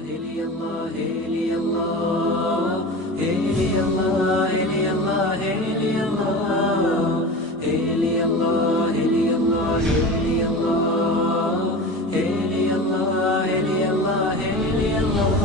إلي الله إلي الله إلي الله إلي الله إلي الله إلي الله إلي الله إلي الله إلي الله إلي الله إلي الله.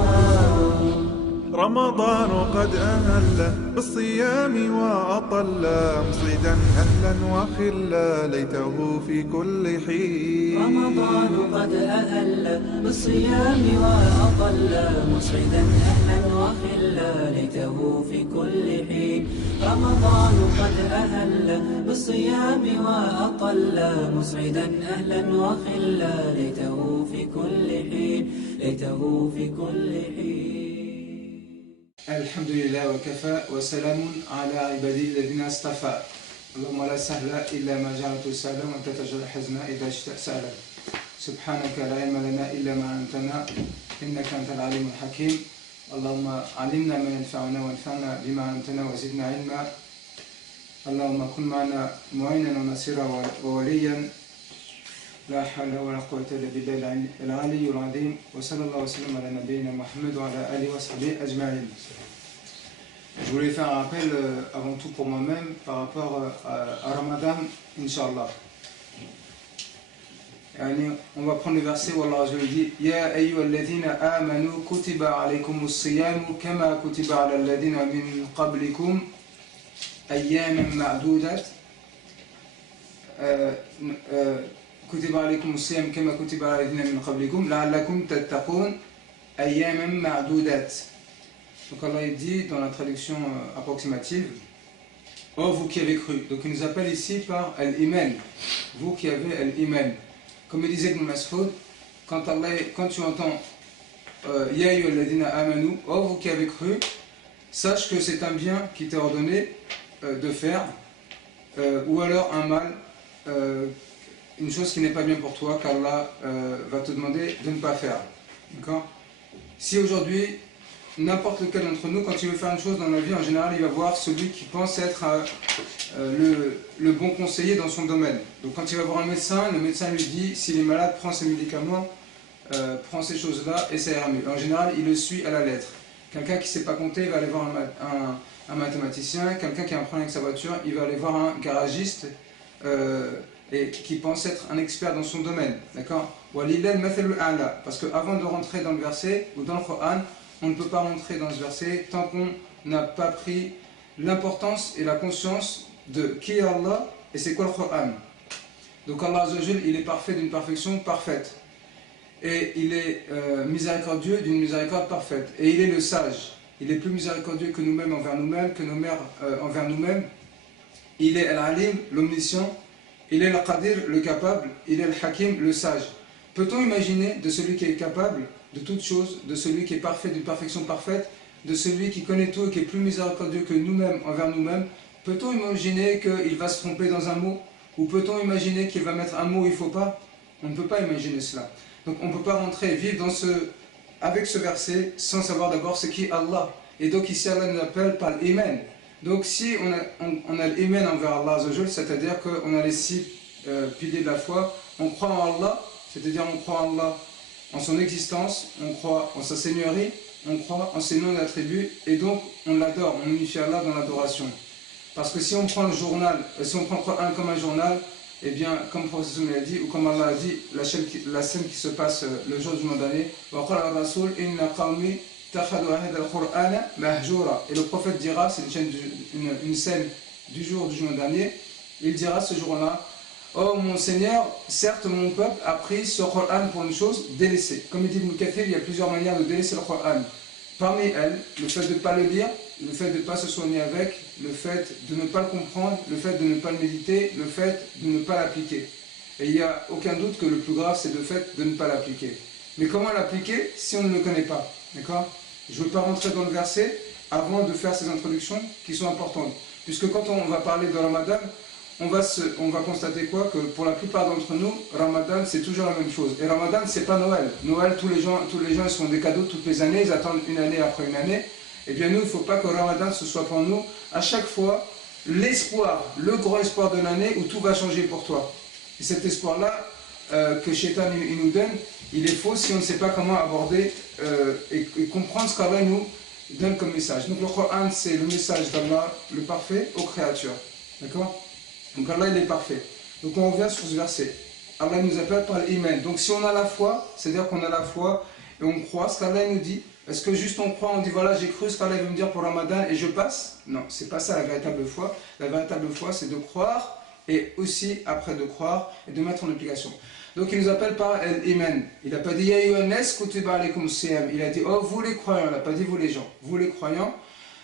رمضان قد أهل بالصيام وأطل مصيدا أهلا وخلا ليته في كل حين. رمضان قد أهل بالصيام وأطل مسعدا أهلا وخلا ليته في كل حين. رمضان قد أهل بالصيام وأطل مسعدا أهلا وخلا ليته في كل حين ليته في كل حين. الحمد لله وكفى وسلام على عبادي الذين اصطفى. اللهم لا سهل إلا ما جعلته سهلا وأنت تجعل الحزن إذا شئت سهلا. سبحانك لا علم لنا إلا ما علمتنا إنك أنت العليم الحكيم. اللهم علمنا ما ينفعنا وانفعنا بما علمتنا وزدنا علما. اللهم كن معنا معينا ونصيرا ووليا. لا حول ولا قوة إلا بالله العلي العظيم. وصلى الله وسلم على نبينا محمد وعلى آله وصحبه أجمعين. Je voulais faire un rappel avant tout pour moi-même par rapport à Ramadan, Inch'Allah. On va prendre le verset où Allah dit Ya ayyuhalladhina amanu kutiba alaykumus siyamu kama kutiba ala alladhina min qablikum ayyaman ma'dudat kutiba alaykumus siyam kama kutiba ala alladhina min qablikum la'allakum tattaqun ayyaman ma'dudat. Donc Allah dit dans la traduction approximative, oh vous qui avez cru. Donc il nous appelle ici par Al-Iman, vous qui avez Al-Iman. Comme il disait Ibn Mas'ud, quand tu entends Ya ayyuhalladhina amanu, oh vous qui avez cru, sache que c'est un bien qui t'est ordonné de faire, ou alors un mal, une chose qui n'est pas bien pour toi, qu'Allah va te demander de ne pas faire. D'accord ? Si aujourd'hui, n'importe lequel d'entre nous, quand il veut faire une chose dans la vie, en général, il va voir celui qui pense être le bon conseiller dans son domaine. Donc quand il va voir un médecin, le médecin lui dit, s'il est malade, prends ses médicaments, prends ces choses-là et ça ira mieux. En général, il le suit à la lettre. Quelqu'un qui ne sait pas compter, il va aller voir un mathématicien. Quelqu'un qui a un problème avec sa voiture, il va aller voir un garagiste et qui pense être un expert dans son domaine. D'accord ? Parce qu'avant de rentrer dans le verset ou dans le Coran, on ne peut pas rentrer dans ce verset tant qu'on n'a pas pris l'importance et la conscience de qui est Allah et c'est quoi le Coran. Donc Allah Azzawajal, il est parfait d'une perfection parfaite. Et il est miséricordieux d'une miséricorde parfaite. Et il est le sage. Il est plus miséricordieux que nous-mêmes envers nous-mêmes, que nos mères envers nous-mêmes. Il est Al-Alim, l'omniscient. Il est Al-Qadir, le capable. Il est Al-Hakim, le sage. Peut-on imaginer de celui qui est capable de toutes choses, de celui qui est parfait d'une perfection parfaite, de celui qui connaît tout et qui est plus miséricordieux que nous-mêmes envers nous-mêmes, peut-on imaginer qu'il va se tromper dans un mot? Ou peut-on imaginer qu'il va mettre un mot où il ne faut pas? On ne peut pas imaginer cela. Donc on ne peut pas rentrer et vivre avec ce verset sans savoir d'abord ce qui est Allah. Et donc ici Allah nous appelle par l'iman. Donc si on a l'iman envers Allah, c'est-à-dire qu'on a les 6 piliers de la foi, on croit en Allah, c'est-à-dire on croit en Allah en son existence, on croit en sa seigneurie, on croit en ses noms et attributs, et donc on l'adore, on unifie Allah dans l'adoration. Parce que si on prend le Coran comme un journal, eh bien, comme le professeur l'a dit, ou comme Allah a dit, la scène qui se passe le jour du mois d'année, et le prophète dira, c'est une scène du jour du mois dernier, il dira ce jour-là, oh mon Seigneur, certes mon peuple a pris ce Coran pour une chose délaissée. Comme il dit Ibn Kathir, il y a plusieurs manières de délaisser le Coran. Parmi elles, le fait de ne pas le lire, le fait de ne pas se soigner avec, le fait de ne pas le comprendre, le fait de ne pas le méditer, le fait de ne pas l'appliquer. Et il n'y a aucun doute que le plus grave, c'est le fait de ne pas l'appliquer. Mais comment l'appliquer si on ne le connaît pas? D'accord? Je ne veux pas rentrer dans le verset avant de faire ces introductions qui sont importantes. Puisque quand on va parler de Ramadan, on va constater quoi? Que pour la plupart d'entre nous, Ramadan c'est toujours la même chose. Et Ramadan c'est pas Noël. Noël, tous les gens ils se font des cadeaux toutes les années, ils attendent une année après une année. Et bien nous, il ne faut pas que Ramadan ce soit pour nous à chaque fois l'espoir, le grand espoir de l'année où tout va changer pour toi. Et cet espoir-là que Shaitan il nous donne, il est faux si on ne sait pas comment aborder et comprendre ce qu'Allah nous donne comme message. Donc le Coran, c'est le message d'Allah, le parfait, aux créatures. D'accord? Donc Allah, il est parfait. Donc on revient sur ce verset. Allah nous appelle par l'iman. Donc si on a la foi, c'est-à-dire qu'on a la foi et on croit ce qu'Allah nous dit. Est-ce que juste on croit, on dit voilà, j'ai cru ce qu'Allah veut me dire pour Ramadan et je passe? Non, c'est pas ça la véritable foi. La véritable foi, c'est de croire et aussi, après de croire et de mettre en application. Donc il nous appelle par l'iman. Il n'a pas dit ya ayyuhannas kutiba alaykum siyam. Il a dit oh vous les croyants. Il n'a pas dit vous les gens. Vous les croyants,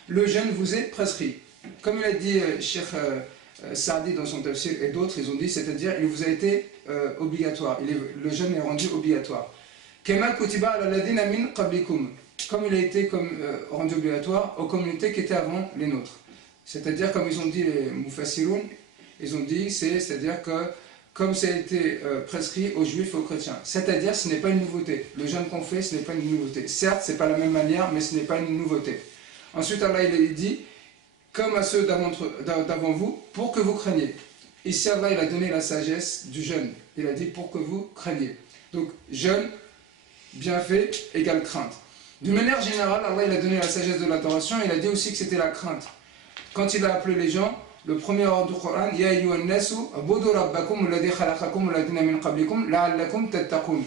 le jeûne vous est prescrit. Comme il a dit Cheikh Saadi dans son tafsir et d'autres, ils ont dit, c'est-à-dire il vous a été obligatoire. Le jeûne est rendu obligatoire. Kama kutiba ala ladina min qablikum. Comme il a été rendu obligatoire aux communautés qui étaient avant les nôtres. C'est-à-dire, comme ils ont dit les Mufassiroun, ils ont dit, c'est-à-dire que comme ça a été prescrit aux juifs et aux chrétiens. C'est-à-dire, ce n'est pas une nouveauté. Le jeûne qu'on fait, ce n'est pas une nouveauté. Certes, ce n'est pas la même manière, mais ce n'est pas une nouveauté. Ensuite, Allah il dit, comme à ceux d'avant vous, pour que vous craigniez. Ici, Allah il a donné la sagesse du jeûne. Il a dit, pour que vous craigniez. Donc, jeûne, bienfait, égale crainte. D'une manière générale, Allah il a donné la sagesse de l'adoration, il a dit aussi que c'était la crainte. Quand il a appelé les gens, le premier ordre du Coran, Ya ayyuhan nasu, abudu rabbakum alladhi khalaqakum alladhina min qablikum la'allakum tattaqun.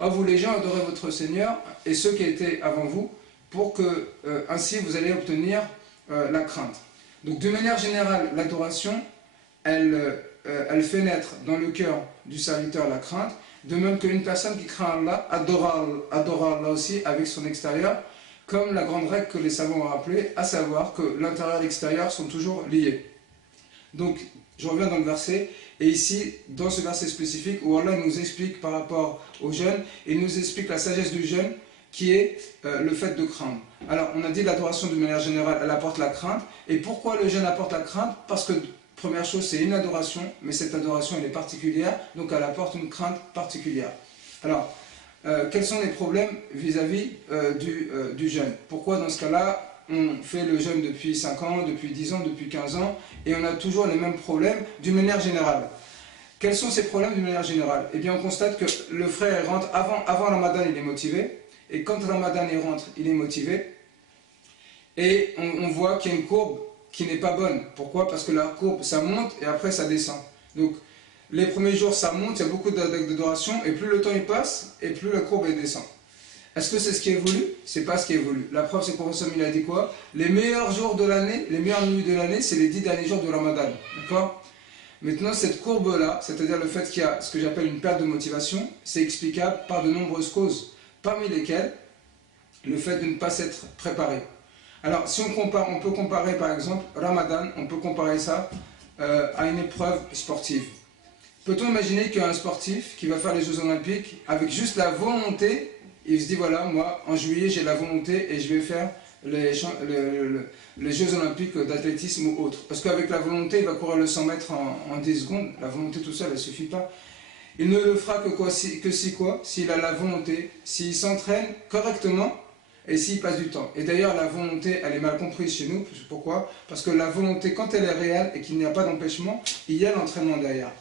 Oh vous les gens, adorez votre Seigneur et ceux qui étaient avant vous, pour que ainsi vous allez obtenir la crainte. Donc d'une manière générale, l'adoration, elle fait naître dans le cœur du serviteur la crainte. De même qu'une personne qui craint Allah adore Allah aussi avec son extérieur, comme la grande règle que les savants ont rappelée, à savoir que l'intérieur et l'extérieur sont toujours liés. Donc, je reviens dans le verset, et ici, dans ce verset spécifique, où Allah nous explique par rapport au jeûne, il nous explique la sagesse du jeûne, qui est le fait de craindre. Alors, on a dit l'adoration d'une manière générale, elle apporte la crainte, et pourquoi le jeûne apporte la crainte? Parce que première chose, c'est une adoration, mais cette adoration, elle est particulière, donc elle apporte une crainte particulière. Alors, quels sont les problèmes vis-à-vis du jeûne? Pourquoi dans ce cas-là, on fait le jeûne depuis 5 ans, depuis 10 ans, depuis 15 ans, et on a toujours les mêmes problèmes d'une manière générale? Quels sont ces problèmes d'une manière générale? Eh bien, on constate que le frère il rentre avant Ramadan, il est motivé, et quand Ramadan il rentre, il est motivé, et on voit qu'il y a une courbe qui n'est pas bonne. Pourquoi? Parce que la courbe, ça monte et après ça descend. Donc, les premiers jours, ça monte, il y a beaucoup d'adoration, et plus le temps il passe, et plus la courbe elle descend. Est-ce que c'est ce qui est voulu? C'est pas ce qui est voulu. La preuve, c'est qu'on il a dit quoi? Les meilleurs jours de l'année, les meilleures nuits de l'année, c'est les 10 derniers jours de Ramadan. D'accord? Maintenant, cette courbe-là, c'est-à-dire le fait qu'il y a ce que j'appelle une perte de motivation, c'est explicable par de nombreuses causes, parmi lesquelles le fait de ne pas s'être préparé. Alors, si on compare, on peut comparer par exemple Ramadan, on peut comparer ça à une épreuve sportive. Peut-on imaginer qu'un sportif qui va faire les Jeux Olympiques, avec juste la volonté, il se dit voilà, moi en juillet j'ai la volonté et je vais faire les Jeux Olympiques d'athlétisme ou autre. Parce qu'avec la volonté, il va courir le 100 mètres en 10 secondes. La volonté tout seul, elle ne suffit pas. Il ne le fera s'il a la volonté, s'il s'entraîne correctement et s'il passe du temps. Et d'ailleurs, la volonté, elle est mal comprise chez nous. Pourquoi? Parce que la volonté, quand elle est réelle et qu'il n'y a pas d'empêchement, il y a l'entraînement derrière.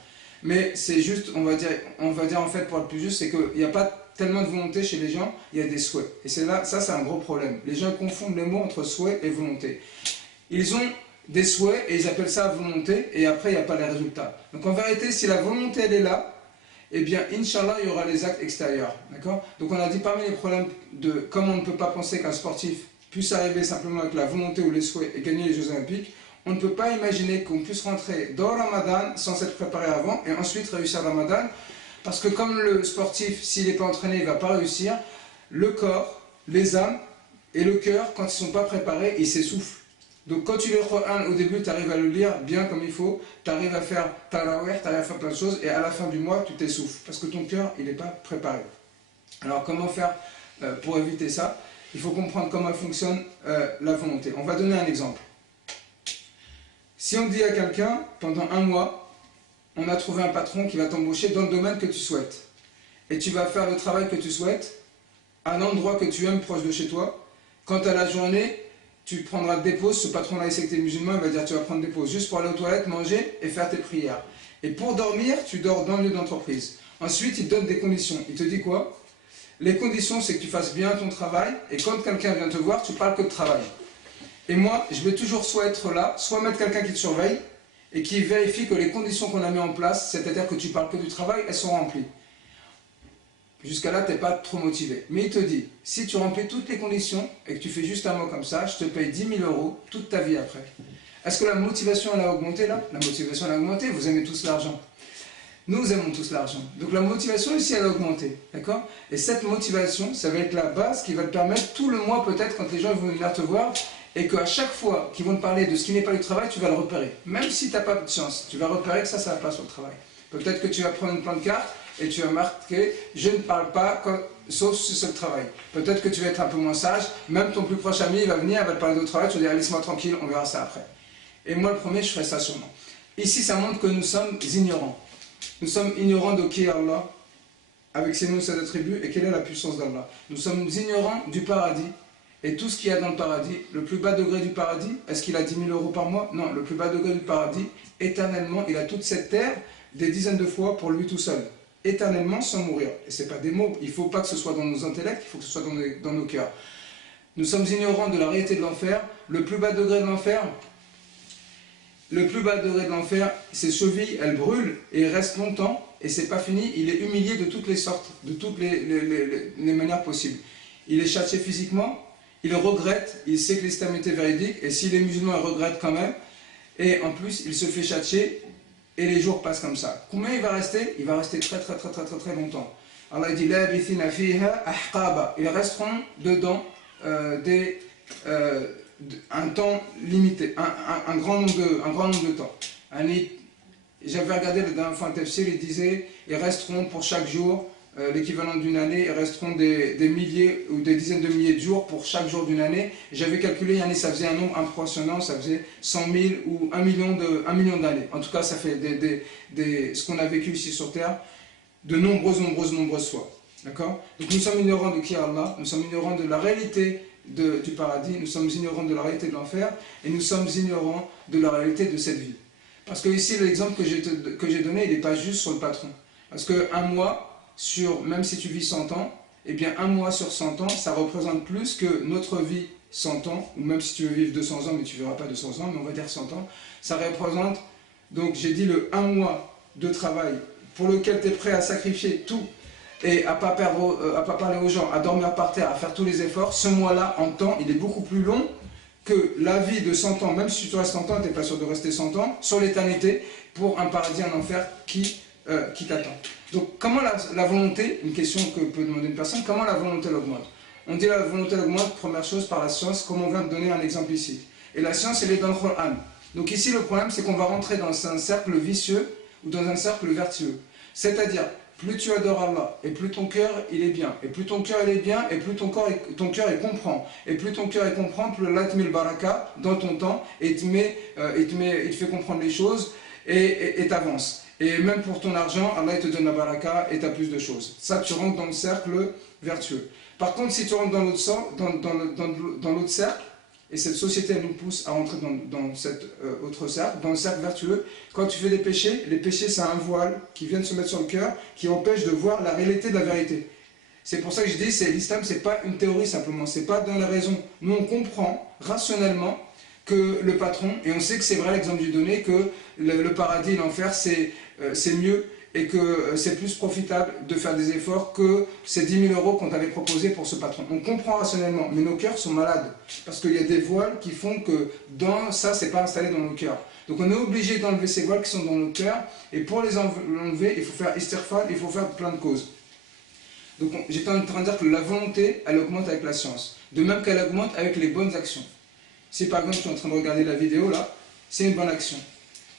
Mais c'est juste, on va dire en fait, pour être plus juste, c'est qu'il n'y a pas tellement de volonté chez les gens, il y a des souhaits. Et c'est là, ça c'est un gros problème. Les gens confondent les mots entre souhait et volonté. Ils ont des souhaits et ils appellent ça volonté, et après il n'y a pas les résultats. Donc en vérité, si la volonté elle est là, eh bien, Inch'Allah, il y aura les actes extérieurs. D'accord? Donc on a dit parmi les problèmes de comment on ne peut pas penser qu'un sportif puisse arriver simplement avec la volonté ou les souhaits et gagner les Jeux Olympiques, on ne peut pas imaginer qu'on puisse rentrer dans Ramadan sans s'être préparé avant et ensuite réussir Ramadan. Parce que comme le sportif, s'il n'est pas entraîné, il ne va pas réussir, le corps, les âmes et le cœur, quand ils ne sont pas préparés, ils s'essoufflent. Donc quand tu lis le Coran, au début, tu arrives à le lire bien comme il faut, tu arrives à faire tarawih, tu arrives à faire plein de choses, et à la fin du mois, tu t'essouffles. Parce que ton cœur, il n'est pas préparé. Alors comment faire pour éviter ça? Il faut comprendre comment fonctionne la volonté. On va donner un exemple. Si on dit à quelqu'un, pendant un mois, on a trouvé un patron qui va t'embaucher dans le domaine que tu souhaites. Et tu vas faire le travail que tu souhaites, à un endroit que tu aimes proche de chez toi. Quant à la journée, tu prendras des pauses. Ce patron-là, il sait que tu es musulman, il va dire tu vas prendre des pauses juste pour aller aux toilettes, manger et faire tes prières. Et pour dormir, tu dors dans le lieu d'entreprise. Ensuite, il te donne des conditions. Il te dit quoi? Les conditions, c'est que tu fasses bien ton travail, et quand quelqu'un vient te voir, tu parles que de travail. Et moi, je vais toujours soit être là, soit mettre quelqu'un qui te surveille, et qui vérifie que les conditions qu'on a mis en place, c'est-à-dire que tu parles que du travail, elles sont remplies. Jusqu'à là, tu n'es pas trop motivé. Mais il te dit, si tu remplis toutes les conditions, et que tu fais juste un mot comme ça, je te paye 10 000 euros toute ta vie après. Est-ce que la motivation, elle a augmenté là? La motivation, elle a augmenté, vous aimez tous l'argent. Nous aimons tous l'argent. Donc la motivation ici, elle a augmenté. D'accord? Et cette motivation, ça va être la base qui va te permettre tout le mois peut-être, quand les gens vont venir te voir, et qu'à chaque fois qu'ils vont te parler de ce qui n'est pas du travail, tu vas le repérer. Même si tu n'as pas de chance, tu vas repérer que ça ne va pas sur le travail. Peut-être que tu vas prendre une pancarte et tu vas marquer « Je ne parle pas sauf sur le travail ». Peut-être que tu vas être un peu moins sage, même ton plus proche ami il va venir, il va te parler de travail, tu vas dire « Laisse-moi tranquille, on verra ça après ». Et moi le premier, je ferai ça sûrement. Ici, ça montre que nous sommes ignorants. Nous sommes ignorants de qui est Allah, avec ses noms et ses attributs, et quelle est la puissance d'Allah. Nous sommes ignorants du paradis, et tout ce qu'il y a dans le paradis. Le plus bas degré du paradis, est-ce qu'il a 10 000 euros par mois? Non, le plus bas degré du paradis, éternellement, il a toute cette terre, des dizaines de fois pour lui tout seul. Éternellement, sans mourir. Et ce n'est pas des mots, il ne faut pas que ce soit dans nos intellects, il faut que ce soit dans nos cœurs. Nous sommes ignorants de la réalité de l'enfer. Le plus bas degré de l'enfer, ses chevilles, elles brûlent et il reste longtemps et c'est pas fini. Il est humilié de toutes les sortes, de toutes les manières possibles. Il est châtié physiquement, il regrette, il sait que l'islam était véridique et s'il est musulman, il regrette quand même. Et en plus, il se fait châtier et les jours passent comme ça. Combien il va rester? Il va rester très longtemps. Allah dit ils resteront dedans un temps limité, un grand nombre de temps. J'avais regardé la dernière fois un tafsir, il disait ils resteront pour chaque jour, l'équivalent d'une année, ils resteront des milliers ou des dizaines de milliers de jours pour chaque jour d'une année. J'avais calculé, ça faisait un nombre impressionnant, ça faisait 100 000 ou 1 million d'années. En tout cas, ça fait ce qu'on a vécu ici sur Terre, de nombreuses fois. D'accord? Donc nous sommes ignorants de qui est Allah, nous sommes ignorants de la réalité du paradis, nous sommes ignorants de la réalité de l'enfer et nous sommes ignorants de la réalité de cette vie. Parce que ici, l'exemple que j'ai donné, il n'est pas juste sur le patron. Parce qu'un mois, même si tu vis 100 ans, eh bien un mois sur 100 ans, ça représente plus que notre vie 100 ans, ou même si tu veux vivre 200 ans, mais tu ne vivras pas 200 ans, mais on va dire 100 ans, ça représente, donc j'ai dit un mois de travail pour lequel tu es prêt à sacrifier tout, et à pas parler aux gens, à dormir par terre, à faire tous les efforts, ce mois-là, en temps, il est beaucoup plus long que la vie de 100 ans, même si tu restes 100 ans, tu n'es pas sûr de rester 100 ans, sur l'éternité, pour un paradis, un enfer qui t'attend. Donc, comment la volonté, une question que peut demander une personne, comment la volonté l'augmente? On dit la volonté l'augmente, première chose, par la science, comme on vient de donner un exemple ici. Et la science, elle est dans le Coran. Donc ici, le problème, c'est qu'on va rentrer dans un cercle vicieux ou dans un cercle vertueux. C'est-à-dire, plus tu adores Allah, et plus ton cœur il est bien, et plus ton cœur il est bien, et plus ton cœur il comprend, et plus ton cœur il comprend, plus Allah te met le baraka dans ton temps, et il te fait comprendre les choses, et t'avances. Et même pour ton argent, Allah il te donne la baraka, et tu as plus de choses. Ça, tu rentres dans le cercle vertueux. Par contre, si tu rentres dans l'autre cercle, et cette société elle nous pousse à rentrer dans cet autre cercle, dans le cercle vertueux. Quand tu fais des péchés, les péchés c'est un voile qui vient de se mettre sur le cœur, qui empêche de voir la réalité de la vérité. C'est pour ça que je dis, l'islam c'est pas une théorie simplement, c'est pas dans la raison. Nous on comprend rationnellement que le patron, et on sait que c'est vrai l'exemple du donné, que le paradis et l'enfer c'est mieux, et que c'est plus profitable de faire des efforts que ces 10 000 euros qu'on t'avait proposé pour ce patron. On comprend rationnellement, mais nos cœurs sont malades, parce qu'il y a des voiles qui font que ça, c'est pas installé dans nos cœurs. Donc on est obligé d'enlever ces voiles qui sont dans nos cœurs, et pour les enlever, il faut faire istighfar, il faut faire plein de causes. Donc j'étais en train de dire que la volonté, elle augmente avec la science, de même qu'elle augmente avec les bonnes actions. Si par exemple tu es en train de regarder la vidéo là, c'est une bonne action.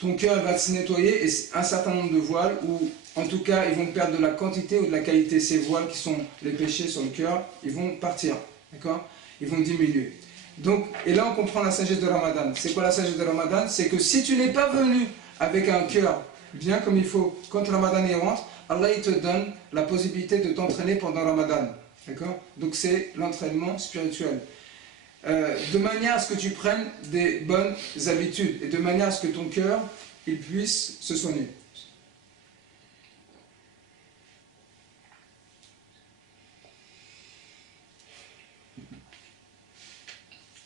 Ton cœur va se nettoyer et un certain nombre de voiles, ou en tout cas ils vont perdre de la quantité ou de la qualité. Ces voiles qui sont les péchés sur le cœur, ils vont partir, d'accord? Ils vont diminuer. Donc, et là on comprend la sagesse de Ramadan. C'est quoi la sagesse de Ramadan? C'est que si tu n'es pas venu avec un cœur bien comme il faut, quand Ramadan y rentre, Allah il te donne la possibilité de t'entraîner pendant Ramadan, d'accord? Donc c'est l'entraînement spirituel. De manière à ce que tu prennes des bonnes habitudes et de manière à ce que ton cœur il puisse se soigner.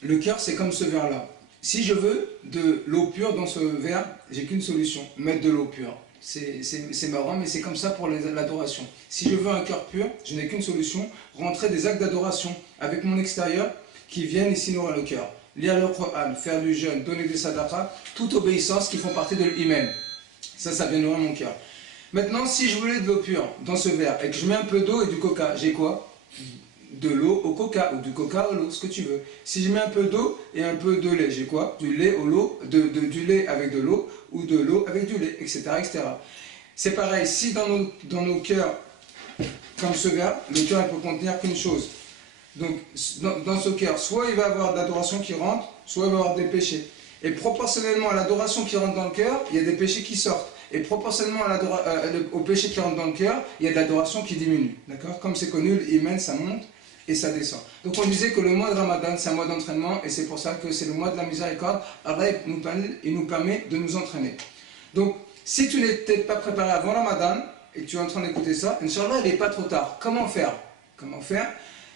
le cœur c'est comme ce verre-là. Si je veux de l'eau pure dans ce verre, j'ai qu'une solution, mettre de l'eau pure. C'est marrant, mais c'est comme ça pour l'adoration. Si je veux un cœur pur, je n'ai qu'une solution, rentrer des actes d'adoration avec mon extérieur qui viennent ici nourrir le cœur. Lire le Coran, faire du jeûne, donner des sadaqas, toute obéissance qui font partie de l'iman. Ça vient nourrir mon cœur. Maintenant, si je voulais de l'eau pure dans ce verre et que je mets un peu d'eau et du coca, j'ai quoi? De l'eau au coca ou du coca à l'eau, ce que tu veux. Si je mets un peu d'eau et un peu de lait, j'ai quoi? Du lait au l'eau, du lait avec de l'eau ou de l'eau avec du lait, etc. etc. C'est pareil, si dans nos cœurs, comme ce verre, le cœur ne peut contenir qu'une chose. Donc dans ce cœur, soit il va y avoir de l'adoration qui rentre, soit il va y avoir des péchés. Et proportionnellement à l'adoration qui rentre dans le cœur, il y a des péchés qui sortent. Et proportionnellement au péché qui rentre dans le cœur, il y a de l'adoration qui diminue. D'accord? Comme c'est connu, l'iman, ça monte et ça descend. Donc on disait que le mois de Ramadan, c'est un mois d'entraînement et c'est pour ça que c'est le mois de la miséricorde. Allah il nous permet de nous entraîner. Donc si tu n'étais pas préparé avant Ramadan et que tu es en train d'écouter ça, Inch'Allah, il n'est pas trop tard. Comment faire? Comment faire?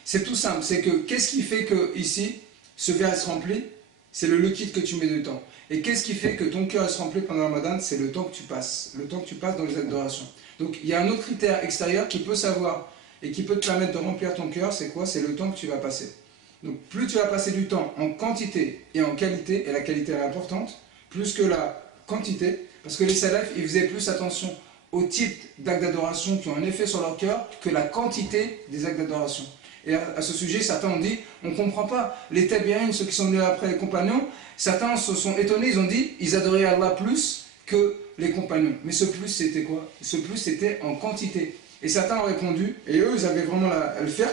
C'est tout simple. C'est que qu'est-ce qui fait que ici, ce verre se remplit? C'est le liquide que tu mets dedans. Et qu'est-ce qui fait que ton cœur se remplit pendant le Ramadan? C'est le temps que tu passes. Le temps que tu passes dans les adorations. Donc il y a un autre critère extérieur qui peut savoir et qui peut te permettre de remplir ton cœur, c'est quoi? C'est le temps que tu vas passer. Donc plus tu vas passer du temps en quantité et en qualité, et la qualité est importante, plus que la quantité, parce que les salafs, ils faisaient plus attention au type d'actes d'adoration qui ont un effet sur leur cœur que la quantité des actes d'adoration. Et à ce sujet, certains ont dit, on ne comprend pas, les tabi'in, ceux qui sont venus après les compagnons, certains se sont étonnés, ils ont dit, ils adoraient Allah plus que les compagnons. Mais ce plus, c'était quoi? Ce plus, c'était en quantité. Et certains ont répondu, et eux, ils avaient vraiment le fiqh,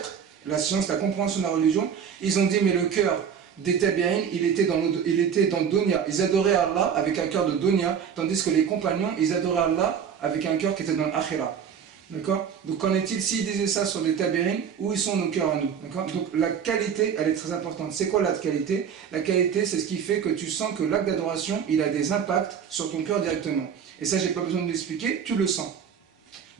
la science, la compréhension de la religion, ils ont dit, mais le cœur des tabi'in, il était dans le dunya. Ils adoraient Allah avec un cœur de dunya, tandis que les compagnons, ils adoraient Allah avec un cœur qui était dans l'akhira. D'accord? Donc qu'en est-il s'ils disaient ça sur les tabi'in, où ils sont nos cœurs à nous? D'accord? Donc la qualité, elle est très importante. C'est quoi la qualité? La qualité, c'est ce qui fait que tu sens que l'acte d'adoration, il a des impacts sur ton cœur directement. Et ça, j'ai pas besoin de l'expliquer, tu le sens.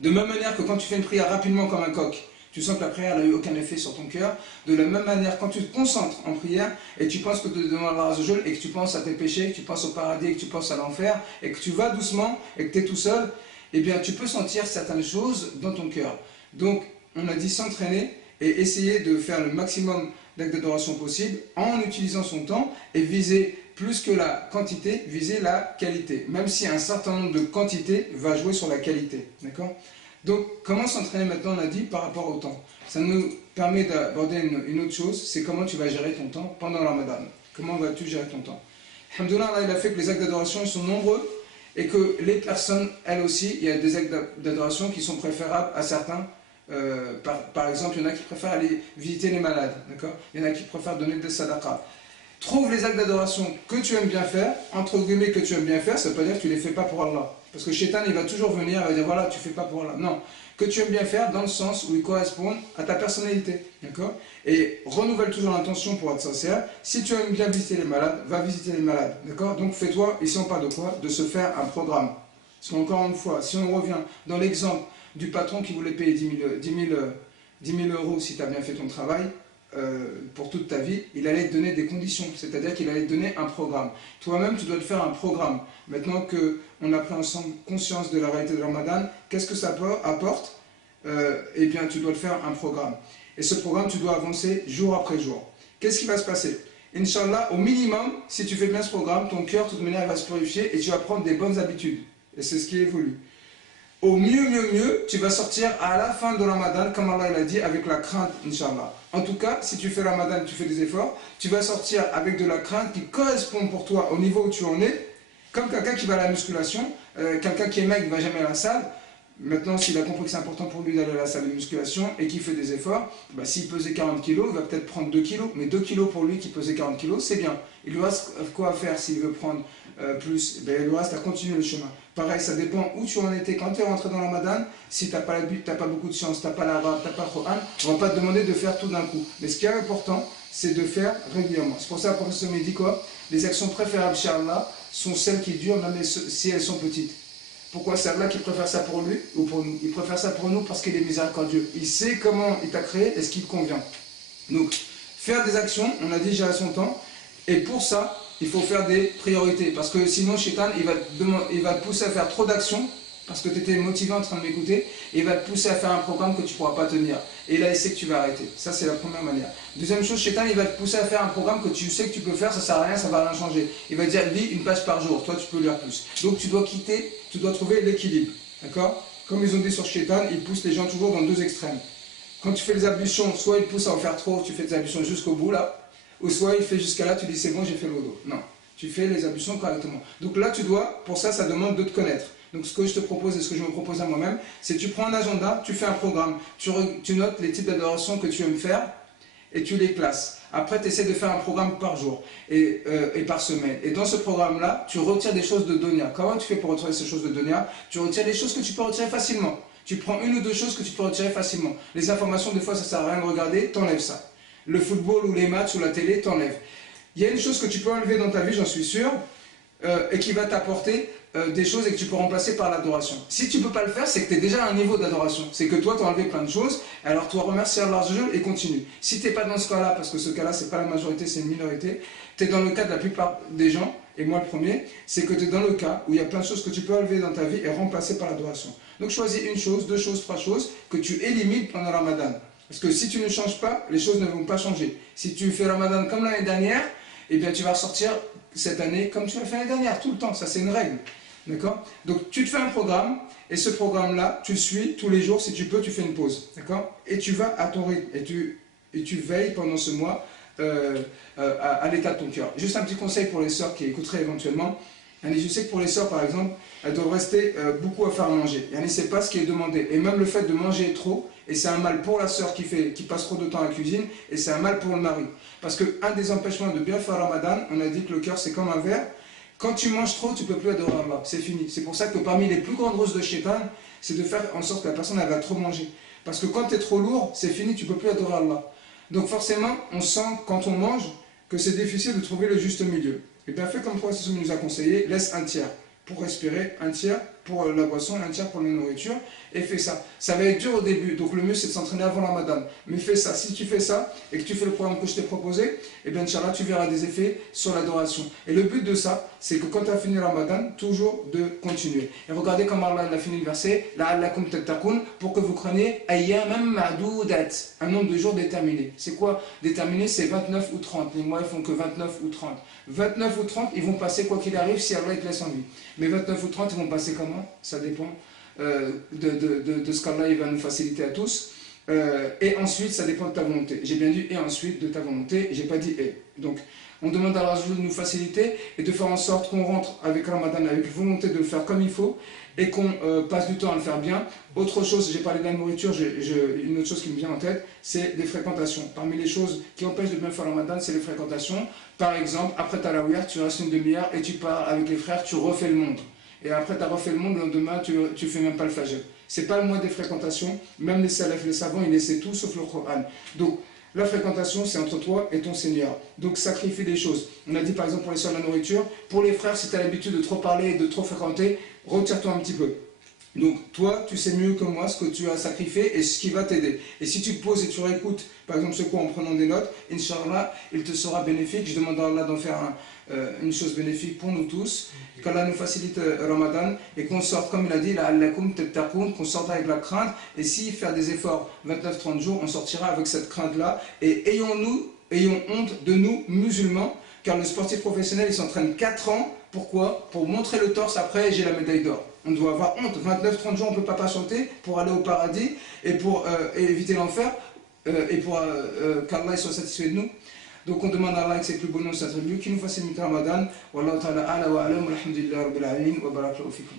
De même manière que quand tu fais une prière rapidement comme un coq, tu sens que la prière n'a eu aucun effet sur ton cœur. De la même manière, quand tu te concentres en prière et tu penses que tu es devant Allah Azza wa Jal et que tu penses à tes péchés, que tu penses au paradis, et que tu penses à l'enfer et que tu vas doucement et que tu es tout seul, eh bien tu peux sentir certaines choses dans ton cœur. Donc on a dit s'entraîner et essayer de faire le maximum d'actes d'adoration possible en utilisant son temps et viser plus que la quantité, viser la qualité. Même si un certain nombre de quantités va jouer sur la qualité. D'accord? Donc comment s'entraîner maintenant, on a dit, par rapport au temps. Ça nous permet d'aborder une autre chose, c'est comment tu vas gérer ton temps pendant le Ramadan. Comment vas-tu gérer ton temps? Alhamdoulilah, Allah, il a fait que les actes d'adoration sont nombreux et que les personnes, elles aussi, il y a des actes d'adoration qui sont préférables à certains. Par exemple, il y en a qui préfèrent aller visiter les malades, d'accord? Il y en a qui préfèrent donner des sadaqas. Trouve les actes d'adoration que tu aimes bien faire, entre guillemets que tu aimes bien faire, ça ne veut pas dire que tu ne les fais pas pour Allah. Parce que Shaitan, il va toujours venir, il va dire voilà, tu ne fais pas pour Allah. Non, que tu aimes bien faire dans le sens où ils correspondent à ta personnalité, d'accord? Et renouvelle toujours l'intention pour être sincère. Si tu aimes bien visiter les malades, va visiter les malades, d'accord? Donc fais-toi, ici on parle de quoi? De se faire un programme. Parce qu'encore une fois, si on revient dans l'exemple du patron qui voulait payer 10 000 euros si tu as bien fait ton travail, pour toute ta vie, il allait te donner des conditions, c'est-à-dire qu'il allait te donner un programme. Toi-même, tu dois te faire un programme. Maintenant qu'on a pris ensemble conscience de la réalité de Ramadan, qu'est-ce que ça apporte? Eh bien, tu dois te faire un programme. Et ce programme, tu dois avancer jour après jour. Qu'est-ce qui va se passer? Inch'Allah, au minimum, si tu fais bien ce programme, ton cœur, de toute manière, va se purifier et tu vas prendre des bonnes habitudes. Et c'est ce qui évolue. Au mieux, tu vas sortir à la fin de Ramadan, comme Allah l'a dit, avec la crainte, Inch'Allah. En tout cas, si tu fais Ramadan, tu fais des efforts, tu vas sortir avec de la crainte qui correspond pour toi au niveau où tu en es, comme quelqu'un qui va à la musculation, quelqu'un qui est maigre ne va jamais à la salle. Maintenant, s'il a compris que c'est important pour lui d'aller à la salle de musculation et qu'il fait des efforts, bah, s'il pesait 40 kg, il va peut-être prendre 2 kg, mais 2 kg pour lui qui pesait 40 kg, c'est bien. Il lui reste quoi faire s'il veut prendre plus? Ben, il lui reste à continuer le chemin. Pareil, ça dépend où tu en étais quand tu es rentré dans le Ramadan. Si tu n'as pas l'habitude, tu n'as pas beaucoup de science, tu n'as pas l'arabe, tu n'as pas le Coran, on ne va pas te demander de faire tout d'un coup. Mais ce qui est important, c'est de faire régulièrement. C'est pour ça que le professeur me dit quoi? Les actions préférables chez Allah sont celles qui durent, même si elles sont petites. Pourquoi? C'est Allah qui préfère ça pour lui ou pour nous? Il préfère ça pour nous parce qu'il est miséricordieux. Il sait comment il t'a créé et ce qui te convient. Donc, Faire des actions, on a dit gérer son temps, et pour ça, il faut faire des priorités, parce que sinon, Shaitan, il va te pousser à faire trop d'actions, parce que tu étais motivé en train de m'écouter, et il va te pousser à faire un programme que tu ne pourras pas tenir. Et là, il sait que tu vas arrêter. Ça, c'est la première manière. Deuxième chose, Shaitan, il va te pousser à faire un programme que tu sais que tu peux faire, ça ne sert à rien, ça ne va rien changer. Il va te dire, lis une page par jour, toi, tu peux lire plus. Donc, tu dois trouver l'équilibre. D'accord? Comme ils ont dit sur Shaitan, il pousse les gens toujours dans deux extrêmes. Quand tu fais les ablutions, soit il pousse à en faire trop, tu fais des ablutions jusqu'au bout, là, ou soit il fait jusqu'à là, tu dis, c'est bon, j'ai fait le wudu. Non, tu fais les ablutions correctement. Donc là, pour ça, ça demande de te connaître. Donc ce que je te propose et ce que je me propose à moi-même, c'est que tu prends un agenda, tu fais un programme, tu notes les types d'adoration que tu aimes faire et tu les classes. Après, tu essaies de faire un programme par jour et par semaine. Et dans ce programme-là, tu retires des choses de Donia. Comment tu fais pour retirer ces choses de Donia? Tu retires des choses que tu peux retirer facilement. Tu prends une ou deux choses que tu peux retirer facilement. Les informations, des fois, ça ne sert à rien de regarder, t'enlèves ça. Le football ou les matchs ou la télé, t'enlèves. Il y a une chose que tu peux enlever dans ta vie, j'en suis sûr, et qui va t'apporter des choses et que tu peux remplacer par l'adoration. Si tu ne peux pas le faire, c'est que tu es déjà à un niveau d'adoration. C'est que toi, tu as enlevé plein de choses, alors toi, remercie Allah et continue. Si tu n'es pas dans ce cas-là, parce que ce cas-là, ce n'est pas la majorité, c'est une minorité, tu es dans le cas de la plupart des gens, et moi le premier, c'est que tu es dans le cas où il y a plein de choses que tu peux enlever dans ta vie et remplacer par l'adoration. Donc choisis une chose, deux choses, trois choses que tu élimines pendant le Ramadan. Parce que si tu ne changes pas, les choses ne vont pas changer. Si tu fais Ramadan comme l'année dernière, eh bien tu vas ressortir cette année comme tu l'as fait l'année dernière, tout le temps. Ça, c'est une règle. D'accord? Donc tu te fais un programme, et ce programme-là, tu le suis tous les jours. Si tu peux, tu fais une pause. D'accord? Et tu vas à ton rythme. Et tu veilles pendant ce mois à l'état de ton cœur. Juste un petit conseil pour les sœurs qui écouteraient éventuellement. Je sais que pour les sœurs, par exemple, elles doivent rester beaucoup à faire manger. Ce n'est pas ce qui est demandé. Et même le fait de manger trop, et c'est un mal pour la sœur qui passe trop de temps à la cuisine, et c'est un mal pour le mari. Parce qu'un des empêchements de bien faire Ramadan, on a dit que le cœur c'est comme un verre. Quand tu manges trop, tu ne peux plus adorer Allah. C'est fini. C'est pour ça que parmi les plus grandes roses de Shaitan, c'est de faire en sorte que la personne elle va trop manger. Parce que quand tu es trop lourd, c'est fini, tu ne peux plus adorer Allah. Donc forcément, on sent quand on mange que c'est difficile de trouver le juste milieu. Et bien fais comme Prophète nous a conseillé, laisse un tiers pour respirer, un tiers pour la boisson, un tiers pour la nourriture, et fais ça. Ça va être dur au début, donc le mieux c'est de s'entraîner avant la Ramadan. Mais fais ça, si tu fais ça, et que tu fais le programme que je t'ai proposé, et bien Inch'Allah, tu verras des effets sur l'adoration. Et le but de ça, c'est que quand tu as fini le Ramadan, toujours de continuer. Et regardez comment Allah a fini le verset, la'allakum tattaqun, pour que vous craignez ayyaman ma'doudat, un nombre de jours déterminé. C'est quoi déterminé? C'est 29 ou 30. Les mois ils font que 29 ou 30. 29 ou 30, ils vont passer quoi qu'il arrive si Allah te laisse en vie. Mais 29 ou 30, ils vont passer comment? Ça dépend de ce qu'Allah va nous faciliter à tous. Et ensuite, ça dépend de ta volonté. J'ai bien dit et ensuite de ta volonté, j'ai pas dit et. Donc, on demande à Allah de nous faciliter et de faire en sorte qu'on rentre avec Ramadan avec volonté de le faire comme il faut et qu'on passe du temps à le faire bien. Autre chose, j'ai parlé de la nourriture, une autre chose qui me vient en tête, c'est des fréquentations. Parmi les choses qui empêchent de bien faire Ramadan, c'est les fréquentations. Par exemple, après Tarawih, tu restes une demi-heure et tu pars avec les frères, tu refais le monde. Et après, tu as refait le monde, le lendemain, tu ne fais même pas le fajr. Ce n'est pas le mois des fréquentations. Même les salafs, les savants, ils laissaient tout sauf le Coran. Donc, la fréquentation, c'est entre toi et ton Seigneur. Donc, sacrifie des choses. On a dit, par exemple, pour les soeurs, la nourriture. Pour les frères, si tu as l'habitude de trop parler et de trop fréquenter, retire-toi un petit peu. Donc, toi, tu sais mieux que moi ce que tu as sacrifié et ce qui va t'aider. Et si tu te poses et tu réécoutes, par exemple, ce cours en prenant des notes, Inch'Allah, il te sera bénéfique. Je demande à Allah d'en faire une chose bénéfique pour nous tous. Qu'Allah nous facilite Ramadan et qu'on sorte, comme il a dit, qu'on sorte avec la crainte. Et si faire des efforts 29-30 jours, on sortira avec cette crainte-là. Et ayons honte de nous, musulmans, car le sportif professionnel, il s'entraîne 4 ans. Pourquoi? Pour montrer le torse après, j'ai la médaille d'or. On doit avoir honte. 29-30 jours, on ne peut pas patienter pour aller au paradis et pour éviter l'enfer et pour qu'Allah soit satisfait de nous. Donc on demande à Allah avec ses plus beaux noms, ses attributs, qui nous facilite Ramadan. Wallahu ta'ala ala wa alam, alhamdulillah rabbil alamin, wa barakallahu fikum.